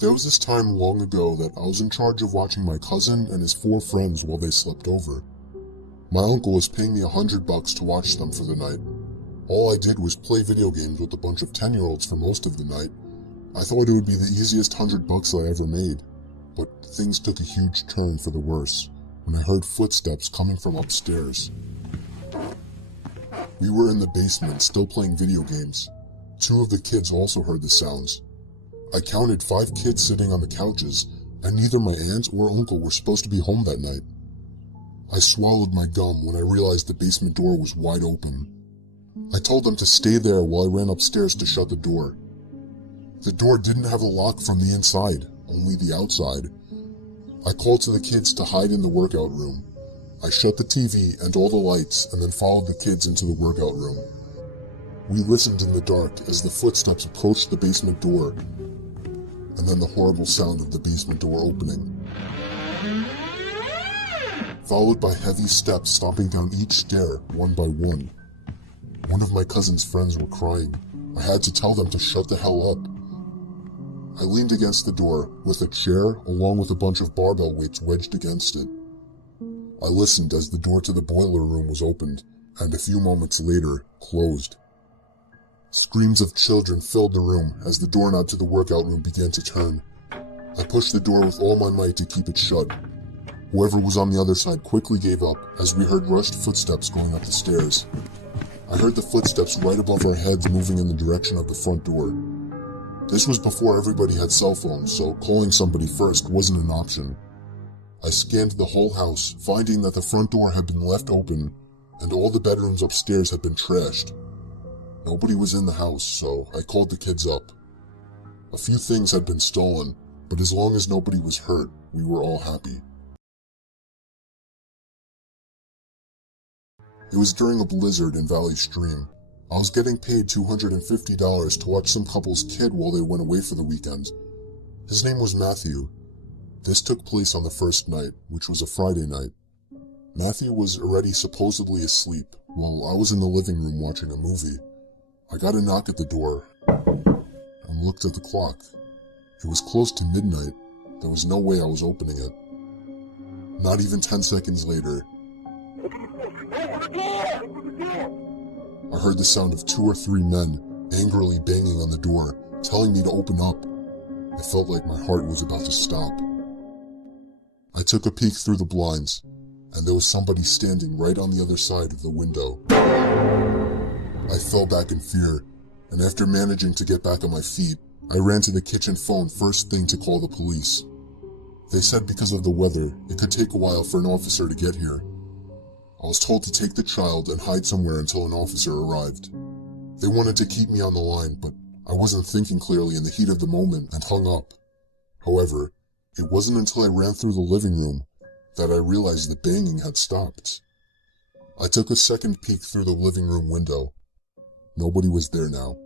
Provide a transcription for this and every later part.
There was this time long ago that I was in charge of watching my cousin and his 4 friends while they slept over. My uncle was paying me $100 to watch them for the night. All I did was play video games with a bunch of 10-year-olds for most of the night. I thought it would be the easiest $100 I ever made, but things took a huge turn for the worse when I heard footsteps coming from upstairs. We were in the basement still playing video games. 2 of the kids also heard the sounds. I counted 5 kids sitting on the couches, and neither my aunt or uncle were supposed to be home that night. I swallowed my gum when I realized the basement door was wide open. I told them to stay there while I ran upstairs to shut the door. The door didn't have a lock from the inside, only the outside. I called to the kids to hide in the workout room. I shut the TV and all the lights and then followed the kids into the workout room. We listened in the dark as the footsteps approached the basement door, and then the horrible sound of the basement door opening, followed by heavy steps stomping down each stair one by one. One of my cousin's friends were crying. I had to tell them to shut the hell up. I leaned against the door with a chair along with a bunch of barbell weights wedged against it. I listened as the door to the boiler room was opened and a few moments later closed. Screams of children filled the room as the doorknob to the workout room began to turn. I pushed the door with all my might to keep it shut. Whoever was on the other side quickly gave up as we heard rushed footsteps going up the stairs. I heard the footsteps right above our heads moving in the direction of the front door. This was before everybody had cell phones, so calling somebody first wasn't an option. I scanned the whole house, finding that the front door had been left open and all the bedrooms upstairs had been trashed. Nobody was in the house, so I called the kids up. A few things had been stolen, but as long as nobody was hurt, we were all happy. It was during a blizzard in Valley Stream. I was getting paid $250 to watch some couple's kid while they went away for the weekend. His name was Matthew. This took place on the first night, which was a Friday night. Matthew was already supposedly asleep, while I was in the living room watching a movie. I got a knock at the door and looked at the clock. It was close to midnight. There was no way I was opening it. Not even 10 seconds later, I heard the sound of 2 or 3 men angrily banging on the door, telling me to open up. It felt like my heart was about to stop. I took a peek through the blinds, and there was somebody standing right on the other side of the window. I fell back in fear, and after managing to get back on my feet, I ran to the kitchen phone first thing to call the police. They said because of the weather, it could take a while for an officer to get here. I was told to take the child and hide somewhere until an officer arrived. They wanted to keep me on the line, but I wasn't thinking clearly in the heat of the moment and hung up. However, it wasn't until I ran through the living room that I realized the banging had stopped. I took a second peek through the living room window. Nobody was there now.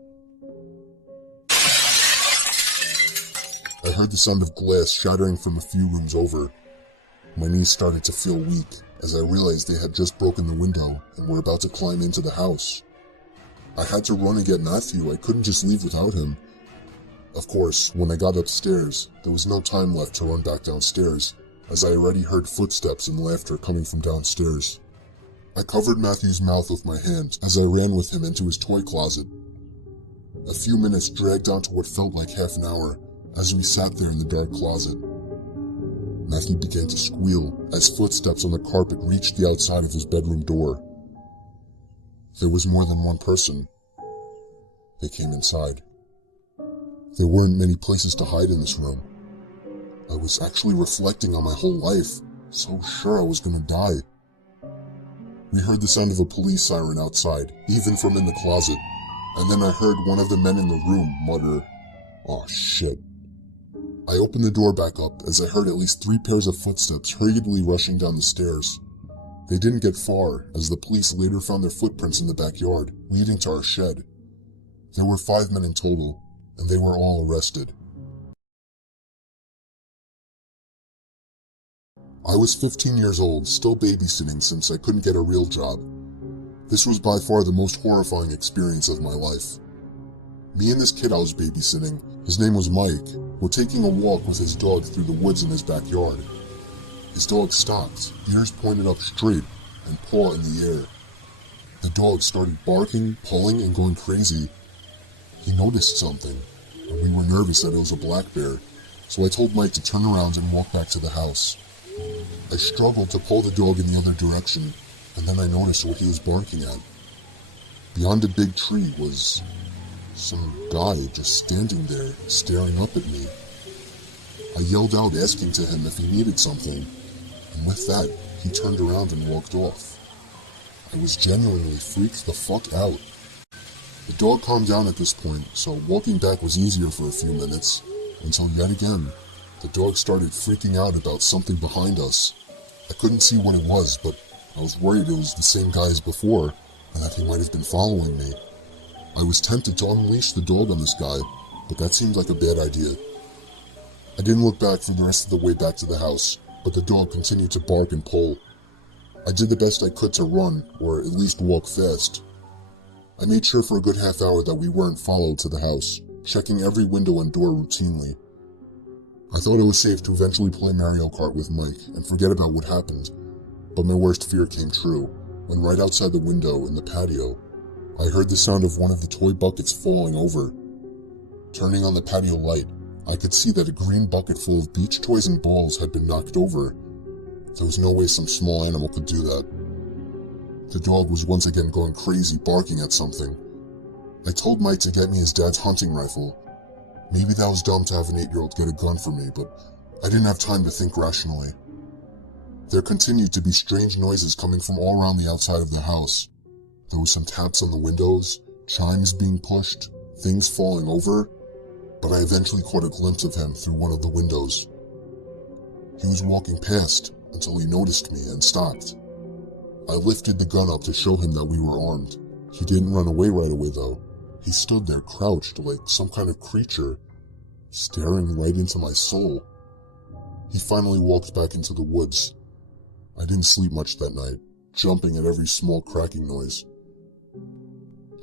I heard the sound of glass shattering from a few rooms over. My knees started to feel weak as I realized they had just broken the window and were about to climb into the house. I had to run and get Matthew. I couldn't just leave without him. Of course, when I got upstairs, there was no time left to run back downstairs, as I already heard footsteps and laughter coming from downstairs. I covered Matthew's mouth with my hand as I ran with him into his toy closet. A few minutes dragged on to what felt like half an hour as we sat there in the dark closet. Matthew began to squeal as footsteps on the carpet reached the outside of his bedroom door. There was more than one person. They came inside. There weren't many places to hide in this room. I was actually reflecting on my whole life, so sure I was gonna die. We heard the sound of a police siren outside, even from in the closet, and then I heard one of the men in the room mutter, "Aw, shit." I opened the door back up as I heard at least 3 pairs of footsteps hurriedly rushing down the stairs. They didn't get far, as the police later found their footprints in the backyard, leading to our shed. There were 5 men in total, and they were all arrested. I was 15 years old, still babysitting since I couldn't get a real job. This was by far the most horrifying experience of my life. Me and this kid I was babysitting, his name was Mike, while taking a walk with his dog through the woods in his backyard. His dog stopped, ears pointed up straight, and paw in the air. The dog started barking, pulling, and going crazy. He noticed something, and we were nervous that it was a black bear, so I told Mike to turn around and walk back to the house. I struggled to pull the dog in the other direction, and then I noticed what he was barking at. Beyond a big tree was some guy just standing there, staring up at me. I yelled out, asking to him if he needed something, and with that, he turned around and walked off. I was genuinely freaked the fuck out. The dog calmed down at this point, so walking back was easier for a few minutes, until yet again, the dog started freaking out about something behind us. I couldn't see what it was, but I was worried it was the same guy as before, and that he might have been following me. I was tempted to unleash the dog on this guy, but that seemed like a bad idea. I didn't look back for the rest of the way back to the house, but the dog continued to bark and pull. I did the best I could to run, or at least walk fast. I made sure for a good half hour that we weren't followed to the house, checking every window and door routinely. I thought it was safe to eventually play Mario Kart with Mike and forget about what happened, but my worst fear came true when right outside the window in the patio, I heard the sound of one of the toy buckets falling over. Turning on the patio light, I could see that a green bucket full of beach toys and balls had been knocked over. There was no way some small animal could do that. The dog was once again going crazy, barking at something. I told Mike to get me his dad's hunting rifle. Maybe that was dumb to have an 8-year-old get a gun for me, but I didn't have time to think rationally. There continued to be strange noises coming from all around the outside of the house. There was some taps on the windows, chimes being pushed, things falling over, but I eventually caught a glimpse of him through one of the windows. He was walking past until he noticed me and stopped. I lifted the gun up to show him that we were armed. He didn't run away right away though. He stood there crouched like some kind of creature, staring right into my soul. He finally walked back into the woods. I didn't sleep much that night, jumping at every small cracking noise.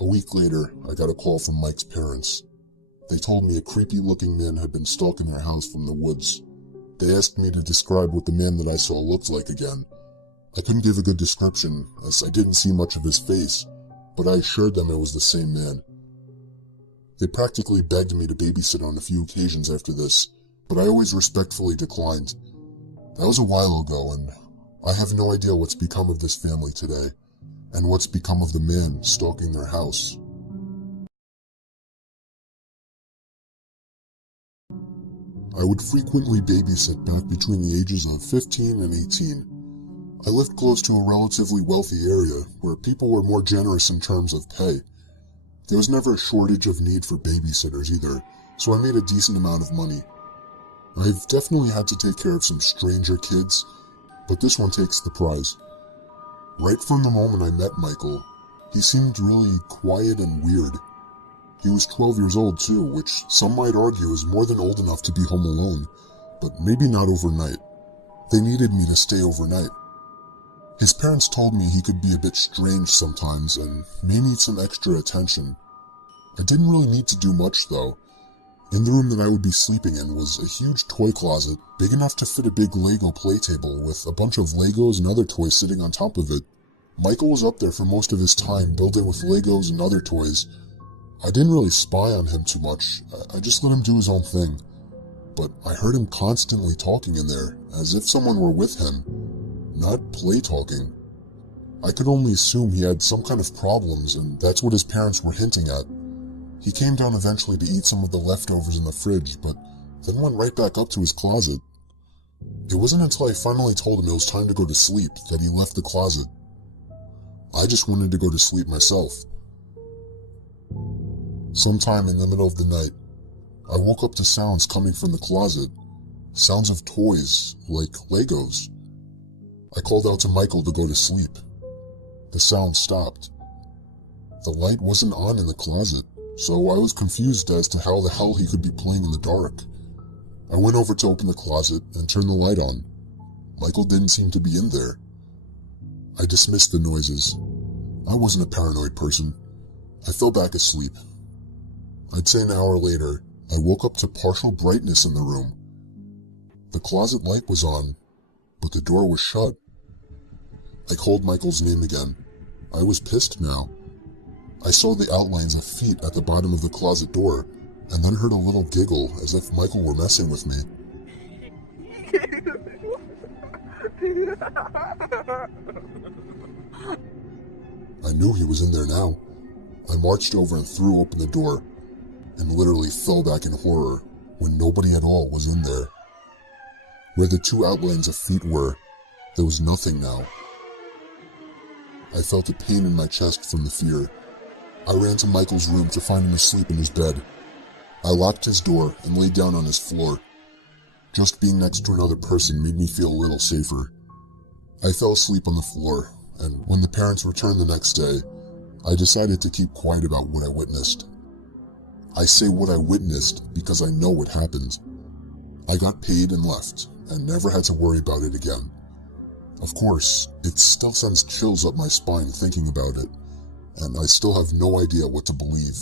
A week later, I got a call from Mike's parents. They told me a creepy-looking man had been stalking their house from the woods. They asked me to describe what the man that I saw looked like again. I couldn't give a good description, as I didn't see much of his face, but I assured them it was the same man. They practically begged me to babysit on a few occasions after this, but I always respectfully declined. That was a while ago, and I have no idea what's become of this family today, and what's become of the man stalking their house. I would frequently babysit back between the ages of 15 and 18. I lived close to a relatively wealthy area where people were more generous in terms of pay. There was never a shortage of need for babysitters either, so I made a decent amount of money. I've definitely had to take care of some stranger kids, but this one takes the prize. Right from the moment I met Michael, he seemed really quiet and weird. He was 12 years old too, which some might argue is more than old enough to be home alone, but maybe not overnight. They needed me to stay overnight. His parents told me he could be a bit strange sometimes and may need some extra attention. I didn't really need to do much though. In the room that I would be sleeping in was a huge toy closet, big enough to fit a big Lego play table with a bunch of Legos and other toys sitting on top of it. Michael was up there for most of his time building with Legos and other toys. I didn't really spy on him too much, I just let him do his own thing. But I heard him constantly talking in there, as if someone were with him, not play talking. I could only assume he had some kind of problems, and that's what his parents were hinting at. He came down eventually to eat some of the leftovers in the fridge, but then went right back up to his closet. It wasn't until I finally told him it was time to go to sleep that he left the closet. I just wanted to go to sleep myself. Sometime in the middle of the night, I woke up to sounds coming from the closet. Sounds of toys, like Legos. I called out to Michael to go to sleep. The sound stopped. The light wasn't on in the closet, so I was confused as to how the hell he could be playing in the dark. I went over to open the closet and turn the light on. Michael didn't seem to be in there. I dismissed the noises. I wasn't a paranoid person. I fell back asleep. I'd say an hour later, I woke up to partial brightness in the room. The closet light was on, but the door was shut. I called Michael's name again. I was pissed now. I saw the outlines of feet at the bottom of the closet door, and then heard a little giggle as if Michael were messing with me. I knew he was in there now. I marched over and threw open the door, and literally fell back in horror when nobody at all was in there. Where the two outlines of feet were, there was nothing now. I felt a pain in my chest from the fear. I ran to Michael's room to find him asleep in his bed. I locked his door and laid down on his floor. Just being next to another person made me feel a little safer. I fell asleep on the floor, and when the parents returned the next day, I decided to keep quiet about what I witnessed. I say what I witnessed because I know what happened. I got paid and left, and never had to worry about it again. Of course, it still sends chills up my spine thinking about it, and I still have no idea what to believe.